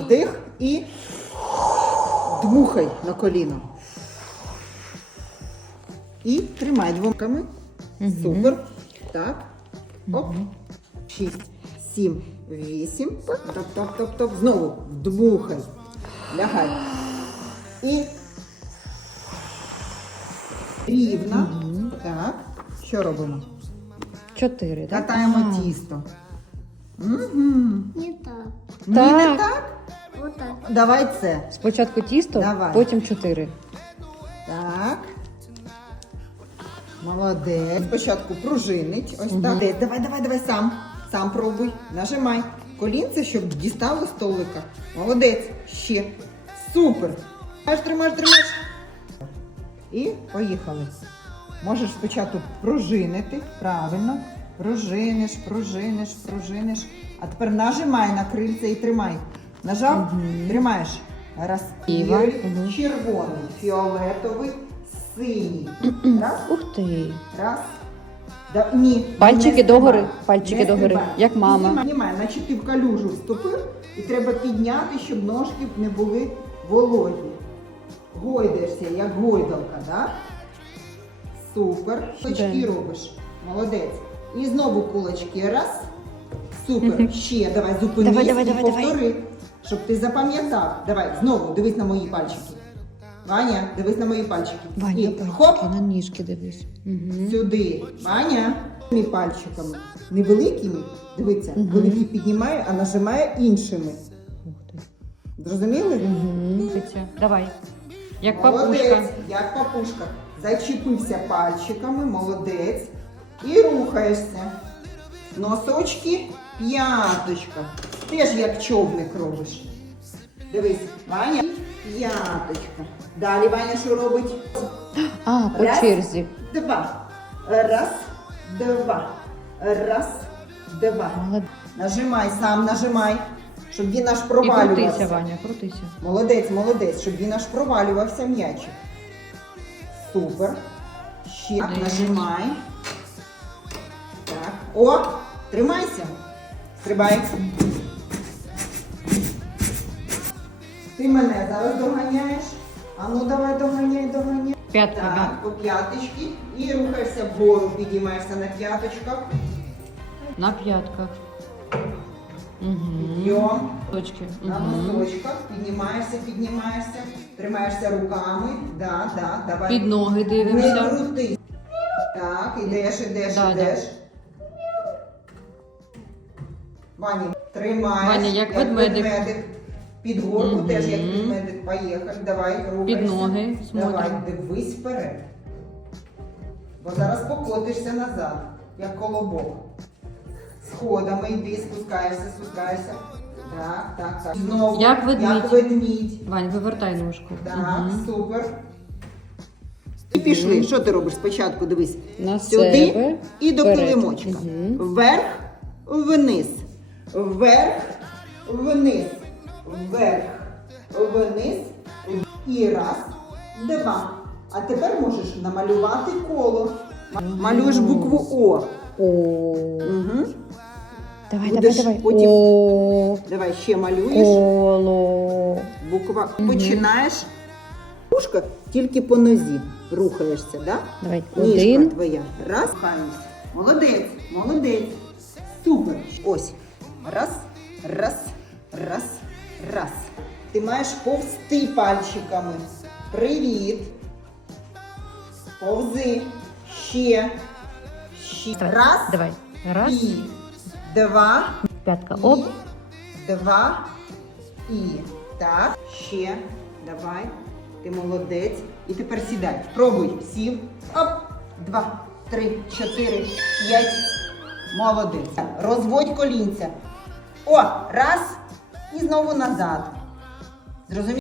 Вдих і дмухай на коліно. І тримай двомками. Супер. Так. Оп. Шість, сім, вісім. Топ-топ-топ-топ. Знову вдмухай. Лягай. І рівно. Так. Що робимо? Чотири, так? Катаємо тісто. Угу. Не так. Ні, не Так. так? Вот так. Давай це. Спочатку тісто, Давай. потім чотири. Так. Молодець. Спочатку пружинить. Ось так. Давай, давай, давай сам. Сам пробуй. Нажимай. Колінце, щоб дістало столика. Молодець. Ще. Супер. Тримаєш, тримаєш, тримаєш. І поїхали. Можеш спочатку пружинити. Правильно. Пружиниш, пружиниш, пружиниш. А тепер нажимай на крильце і тримай. Нажав, тримаєш. Раз. Ліва. Червоний, фіолетовий, синій. Раз, Ух ти. раз. Да, ні. Пальчики догори, пальчики догори, як мама. Піднімай, наче ти в калюжу вступив, і треба підняти, щоб ножки не були вологі. Гойдаєшся, як гойдалка, так? Супер. Кулачки Да. робиш. Молодець. І знову кулачки. Раз. Супер. Ще давай зупинись Давай, давай, і давай, давай. повтори, щоб ти запам'ятав. Давай, знову дивись на мої пальчики. Ваня, дивись на мої пальчики. Ваня, І пальчики, хоп, на ніжки дивись. Угу. Сюди. Ваня. Пальчиками. Невеликими, дивіться, Мгм. великі піднімає, а нажимає іншими. Зрозуміли? Угу. Давай. Як молодець, папушка. як папушка. Зачепився пальчиками, молодець. І рухаєшся. Носочки, п'яточка. Теж як човник робиш. Дивись, Ваня, п'яточка. Далі Ваня що робить? А, по Раз. черзі. Два. Раз, два. Раз, два. Молодець. Нажимай, сам нажимай, щоб він аж І крутися. Ваня, крутися. Молодець, молодець, щоб він аж провалювався м'ячик. Супер. Ще нажимай. О! Тримайся. Стрибай. Ти мене зараз доганяєш. А ну давай доганяй, доганяй. П'ятка. Так, по п'яточки. І рухаєшся вгору, підіймаєшся на п'яточках. На п'ятках. Угу. Підйом. Точки. На Угу. носочках. Піднімаєшся, піднімаєшся. Тримаєшся руками. Да, да, давай. Під ноги Не дивимося. крути. Так, ідеш, ідеш, Да, ідеш. Ваня, тримаєш. Ваня, як ведмедик. Під горку Мгм. теж як ведмедик. Поїхали. Давай, рухайся. Під ноги Давай, дивись вперед. Бо зараз покотишся назад, як колобок. Сходами йди, спускаєшся, спускаєшся. Так, так, так. Знову, Як ведмідь. Як ведмідь. Вань, вивертай ножку. Так, Мгм. супер. І пішли. Що ти робиш спочатку? Дивись. На Сюди себе. і до вперед. килимочка. Мгм. Вверх, вниз. Вверх, вниз. Вверх, вниз. І раз, два. А тепер можеш намалювати коло. Малюєш букву О. О. Угу. Давай, Будеш давай, давай. потім- О. Давай ще малюєш. Коло. Буква. Мгм. Починаєш. Пушка тільки по нозі рухаєшся, так? Да? Давай. Ніжка Один. твоя. Раз. Рухаємось. Молодець, молодець. Супер. Ось. Раз, раз, раз, раз. Ти маєш повзти пальчиками. Привіт. Повзи. Ще. Ще. Давай. Раз. Давай. Раз. І. Два. П'ятка. І. Оп. Два. І. Так. Ще. Давай. Ти молодець. І тепер сідай. Пробуй. Сів. Оп. Два, три, чотири, п'ять. Молодець. Розводь колінця. О, раз. І знову назад. Зрозумів?